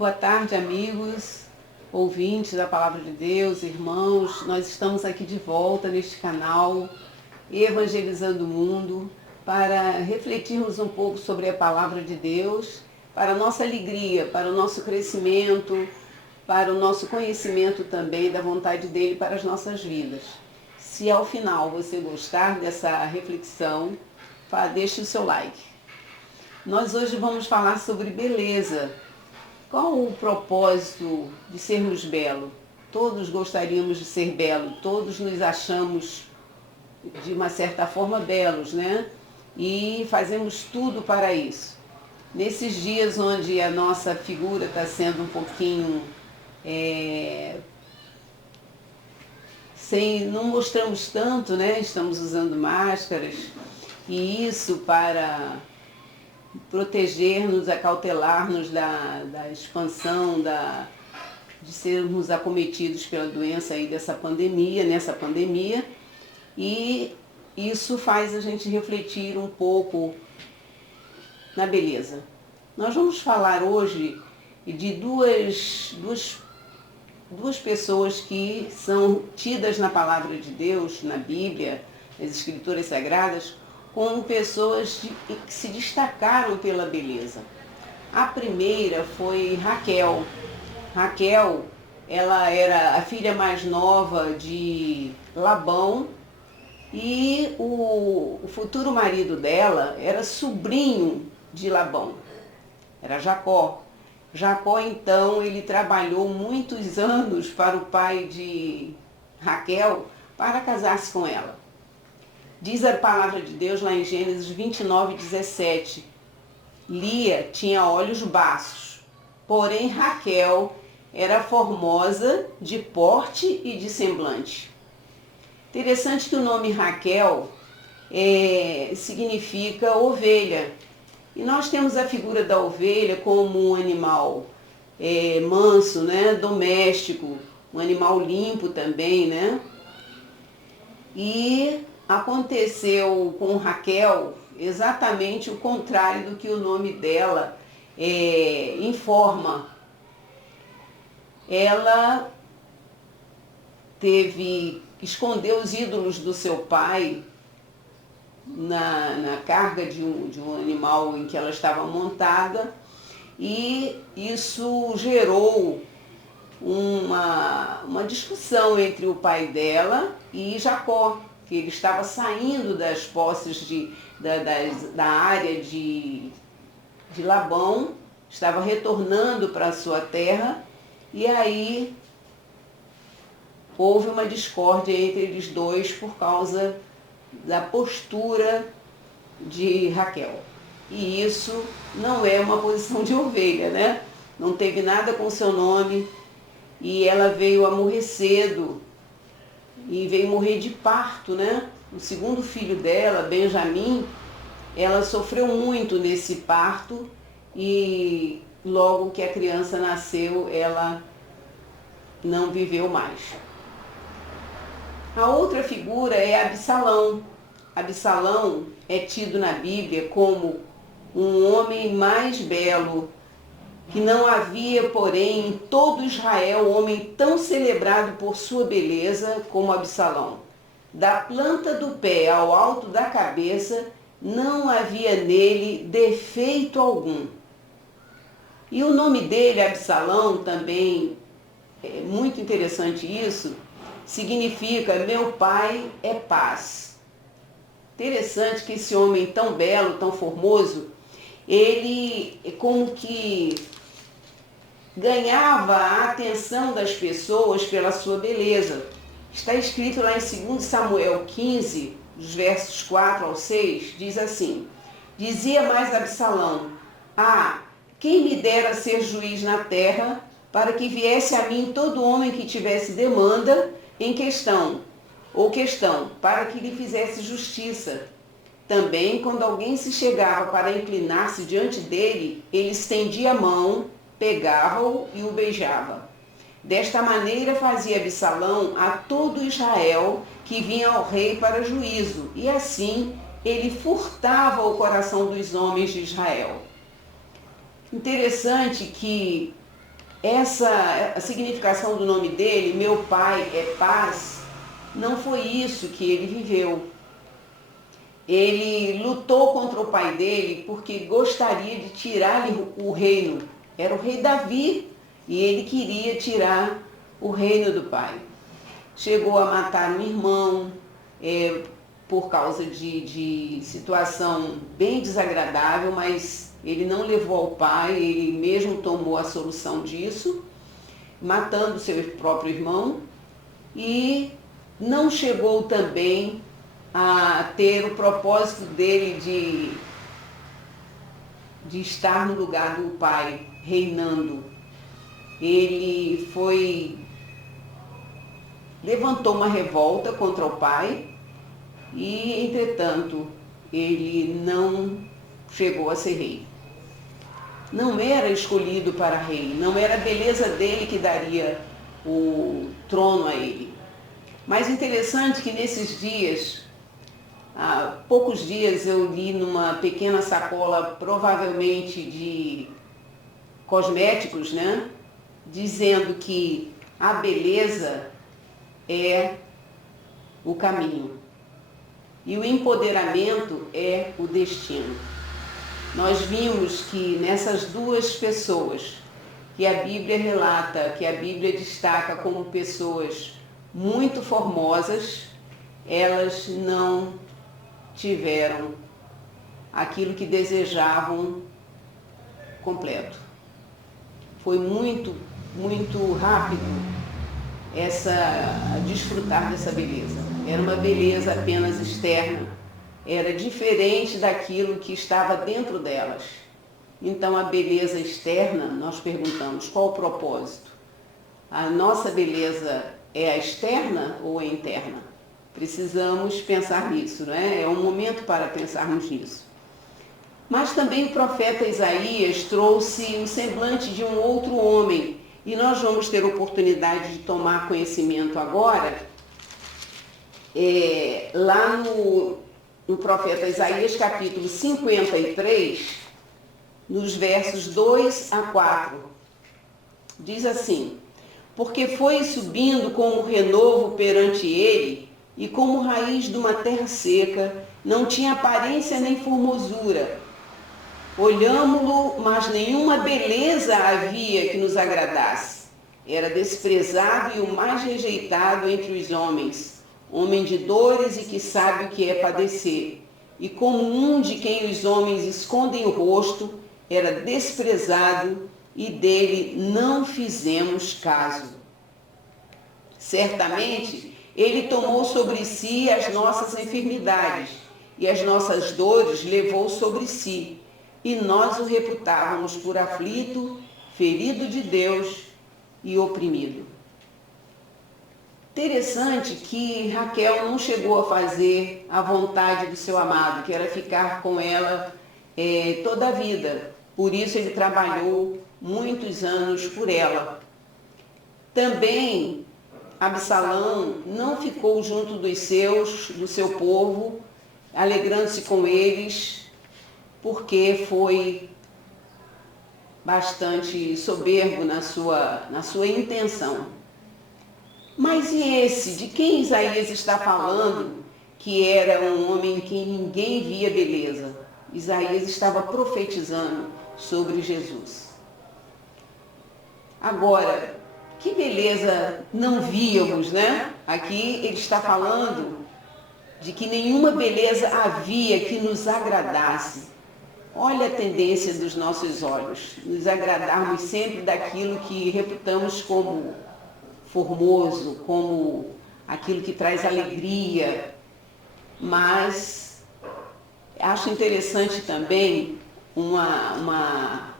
Boa tarde, amigos, ouvintes da Palavra de Deus, irmãos. Nós estamos aqui de volta neste canal, Evangelizando o Mundo, para refletirmos um pouco sobre a Palavra de Deus, para a nossa alegria, para o nosso crescimento, para o nosso conhecimento também da vontade dele para as nossas vidas. Se ao final você gostar dessa reflexão, deixe o seu like. Nós hoje vamos falar sobre beleza. Qual o propósito de sermos belos? Todos gostaríamos de ser belos, todos nos achamos de uma certa forma belos, né? E fazemos tudo para isso. Nesses dias onde a nossa figura está sendo um pouquinho não mostramos tanto, né? Estamos usando máscaras e isso para proteger-nos, acautelar-nos da expansão, de sermos acometidos pela doença aí nessa pandemia, e isso faz a gente refletir um pouco na beleza. Nós vamos falar hoje de duas pessoas que são tidas na Palavra de Deus, na Bíblia, nas Escrituras Sagradas, como pessoas que se destacaram pela beleza. A primeira foi Raquel. Raquel, ela era a filha mais nova de Labão e o futuro marido dela era sobrinho de Labão, era Jacó. Jacó, então, ele trabalhou muitos anos para o pai de Raquel para casar-se com ela. Diz a palavra de Deus lá em Gênesis 29:17. Lia tinha olhos baços, porém Raquel era formosa de porte e de semblante. Interessante que o nome Raquel significa ovelha. E nós temos a figura da ovelha como um animal manso, né, doméstico, um animal limpo também, né? E aconteceu com Raquel exatamente o contrário do que o nome dela informa. Ela escondeu os ídolos do seu pai na carga de um animal em que ela estava montada, e isso gerou uma discussão entre o pai dela e Jacó, que ele estava saindo das posses da área de Labão, estava retornando para a sua terra, e aí houve uma discórdia entre eles dois por causa da postura de Raquel. E isso não é uma posição de ovelha, né? Não teve nada com seu nome, e ela veio a morrer cedo, e veio morrer de parto, né? O segundo filho dela, Benjamim, ela sofreu muito nesse parto, e logo que a criança nasceu, ela não viveu mais. A outra figura é Absalão. Absalão é tido na Bíblia como um homem mais belo, que não havia, porém, em todo Israel homem tão celebrado por sua beleza como Absalão. Da planta do pé ao alto da cabeça, não havia nele defeito algum. E o nome dele, Absalão, também é muito interessante isso, significa meu pai é paz. Interessante que esse homem tão belo, tão formoso, ele como que ganhava a atenção das pessoas pela sua beleza. Está escrito lá em 2 Samuel 15, dos versos 4 ao 6, diz assim: dizia mais Absalão: quem me dera ser juiz na terra, para que viesse a mim todo homem que tivesse demanda em questão, para que lhe fizesse justiça. Também, quando alguém se chegava para inclinar-se diante dele, ele estendia a mão, pegava-o e o beijava. Desta maneira fazia Absalão a todo Israel que vinha ao rei para juízo, e assim ele furtava o coração dos homens de Israel. Interessante que a significação do nome dele, meu pai é paz, não foi isso que ele viveu. Ele lutou contra o pai dele porque gostaria de tirar-lhe o reino. Era o rei Davi e ele queria tirar o reino do pai. Chegou a matar um irmão por causa de situação bem desagradável, mas ele não levou ao pai, ele mesmo tomou a solução disso, matando seu próprio irmão, e não chegou também a ter o propósito dele de estar no lugar do pai, reinando. Ele levantou uma revolta contra o pai e, entretanto, ele não chegou a ser rei. Não era escolhido para rei, não era a beleza dele que daria o trono a ele. Mas interessante que nesses dias, há poucos dias eu li numa pequena sacola, provavelmente de cosméticos, né? Dizendo que a beleza é o caminho e o empoderamento é o destino. Nós vimos que nessas duas pessoas, que a Bíblia relata, que a Bíblia destaca como pessoas muito formosas, elas não tiveram aquilo que desejavam completo. Foi muito rápido desfrutar dessa beleza. Era uma beleza apenas externa, era diferente daquilo que estava dentro delas. Então a beleza externa, nós perguntamos, qual o propósito? A nossa beleza é a externa ou é interna? Precisamos pensar nisso, não é? É um momento para pensarmos nisso. Mas também o profeta Isaías trouxe um semblante de um outro homem, e nós vamos ter oportunidade de tomar conhecimento agora, lá no profeta Isaías, capítulo 53, nos versos 2 a 4. Diz assim: porque foi subindo como renovo perante ele, e como raiz de uma terra seca, não tinha aparência nem formosura. Olhámo-lo, mas nenhuma beleza havia que nos agradasse. Era desprezado e o mais rejeitado entre os homens, homem de dores e que sabe o que é padecer. E como um de quem os homens escondem o rosto, era desprezado e dele não fizemos caso. Certamente, ele tomou sobre si as nossas enfermidades e as nossas dores levou sobre si. E nós o reputávamos por aflito, ferido de Deus e oprimido. Interessante que Raquel não chegou a fazer a vontade do seu amado, que era ficar com ela toda a vida. Por isso ele trabalhou muitos anos por ela. Também Absalão não ficou junto do seu povo, alegrando-se com eles, porque foi bastante soberbo na sua intenção. Mas e esse, de quem Isaías está falando, que era um homem em que ninguém via beleza? Isaías estava profetizando sobre Jesus. Agora, que beleza não víamos, né? Aqui ele está falando de que nenhuma beleza havia que nos agradasse. Olha a tendência dos nossos olhos, nos agradarmos sempre daquilo que reputamos como formoso, como aquilo que traz alegria. Mas acho interessante também uma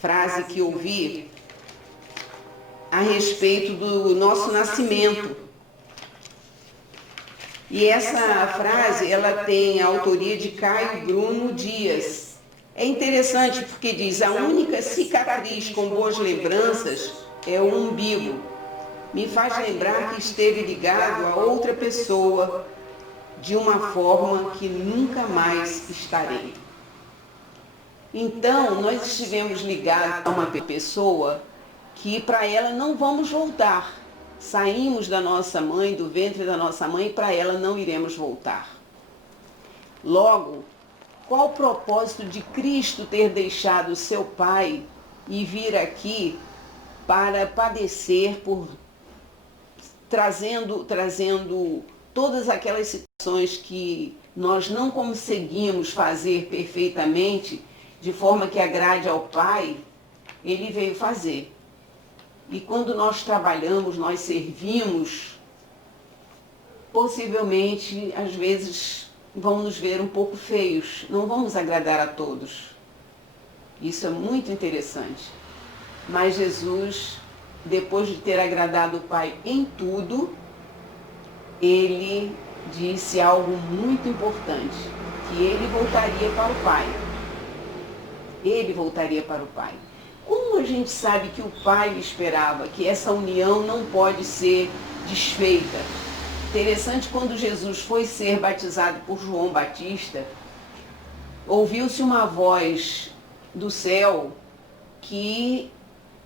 frase que ouvi a respeito do nosso nascimento. E essa frase, ela tem a autoria de Caio Bruno Dias. É interessante porque diz: a única cicatriz com boas lembranças é o umbigo. Me faz lembrar que esteve ligado a outra pessoa de uma forma que nunca mais estarei. Então, nós estivemos ligados a uma pessoa que para ela não vamos voltar. Saímos da nossa mãe, do ventre da nossa mãe, para ela não iremos voltar. Logo, qual o propósito de Cristo ter deixado seu Pai e vir aqui para padecer trazendo todas aquelas situações que nós não conseguimos fazer perfeitamente, de forma que agrade ao Pai, ele veio fazer. E quando nós trabalhamos, nós servimos, possivelmente, às vezes, vão nos ver um pouco feios, não vamos agradar a todos. Isso é muito interessante. Mas Jesus, depois de ter agradado o Pai em tudo, ele disse algo muito importante, que ele voltaria para o Pai. Ele voltaria para o Pai. Como a gente sabe que o Pai esperava, que essa união não pode ser desfeita? Interessante, quando Jesus foi ser batizado por João Batista, ouviu-se uma voz do céu e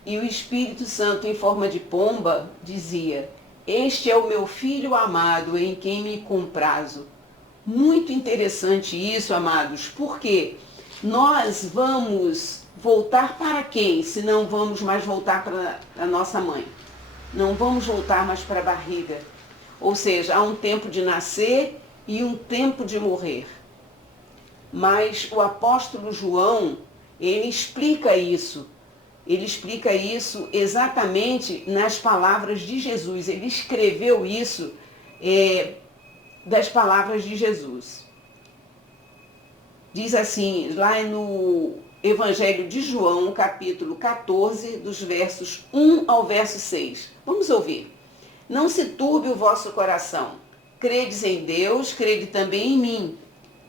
o Espírito Santo, em forma de pomba, dizia: "Este é o meu filho amado, em quem me comprazo." Muito interessante isso, amados, porque nós vamos voltar para quem, se não vamos mais voltar para a nossa mãe? Não vamos voltar mais para a barriga. Ou seja, há um tempo de nascer e um tempo de morrer. Mas o apóstolo João, ele explica isso. Ele explica isso exatamente nas palavras de Jesus. Ele escreveu isso das palavras de Jesus. Diz assim, lá no Evangelho de João, capítulo 14, dos versos 1 ao verso 6. Vamos ouvir. "Não se turbe o vosso coração. Credes em Deus, crede também em mim.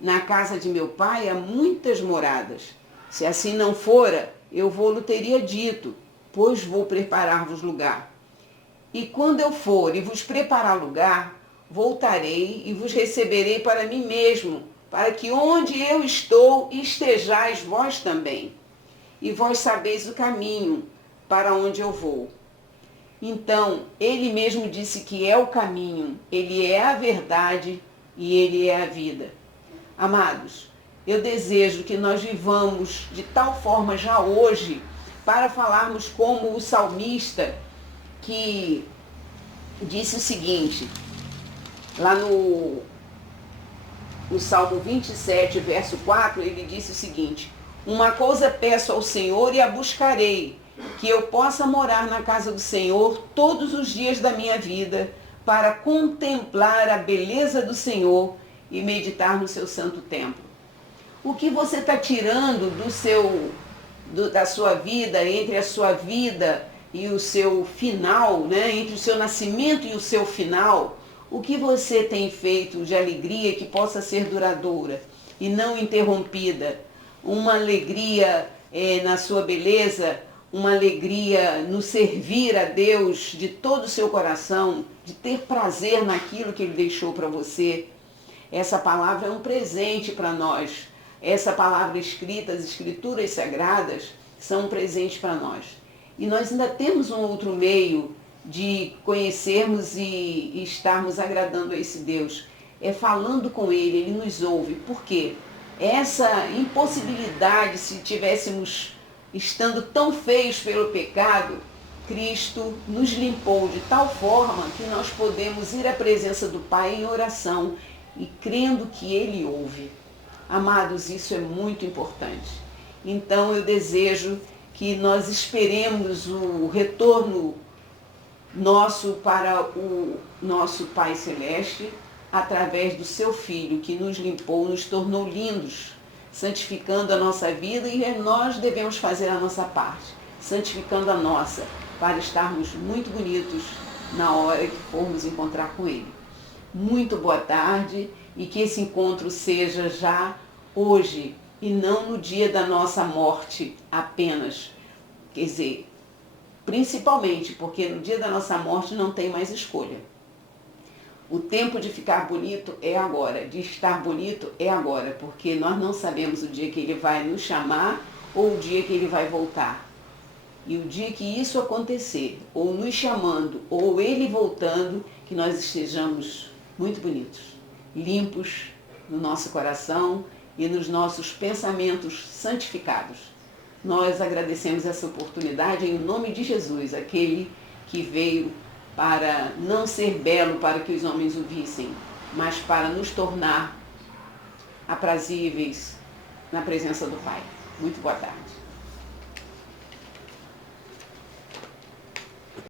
Na casa de meu pai há muitas moradas. Se assim não fora, eu vou-lhe teria dito, pois vou preparar-vos lugar. E quando eu for e vos preparar lugar, voltarei e vos receberei para mim mesmo, para que onde eu estou, estejais vós também. E vós sabeis o caminho para onde eu vou." Então, ele mesmo disse que é o caminho, ele é a verdade e ele é a vida. Amados, eu desejo que nós vivamos de tal forma já hoje, para falarmos como o salmista, que disse o seguinte, lá no Salmo 27, verso 4, ele disse o seguinte: "Uma coisa peço ao Senhor e a buscarei, que eu possa morar na casa do Senhor todos os dias da minha vida, para contemplar a beleza do Senhor e meditar no seu santo templo." O que você está tirando da sua vida, entre a sua vida e o seu final, né? Entre o seu nascimento e o seu final, o que você tem feito de alegria que possa ser duradoura e não interrompida? Uma alegria na sua beleza, uma alegria no servir a Deus de todo o seu coração, de ter prazer naquilo que Ele deixou para você. Essa palavra é um presente para nós. Essa palavra escrita, as escrituras sagradas, são um presente para nós. E nós ainda temos um outro meio de conhecermos e estarmos agradando a esse Deus. É falando com Ele, Ele nos ouve. Por quê? Essa impossibilidade, se tivéssemos estando tão feios pelo pecado, Cristo nos limpou de tal forma que nós podemos ir à presença do Pai em oração e crendo que Ele ouve. Amados, isso é muito importante. Então eu desejo que nós esperemos o retorno nosso para o nosso Pai Celeste, através do seu Filho, que nos limpou, nos tornou lindos, santificando a nossa vida, e nós devemos fazer a nossa parte, santificando a nossa, para estarmos muito bonitos na hora que formos encontrar com Ele. Muito boa tarde, e que esse encontro seja já hoje, e não no dia da nossa morte apenas. Quer dizer, principalmente, porque no dia da nossa morte não tem mais escolha. O tempo de ficar bonito é agora, de estar bonito é agora, porque nós não sabemos o dia que Ele vai nos chamar ou o dia que Ele vai voltar. E o dia que isso acontecer, ou nos chamando, ou Ele voltando, que nós estejamos muito bonitos, limpos no nosso coração e nos nossos pensamentos santificados. Nós agradecemos essa oportunidade em nome de Jesus, aquele que veio para não ser belo para que os homens o vissem, mas para nos tornar aprazíveis na presença do Pai. Muito boa tarde.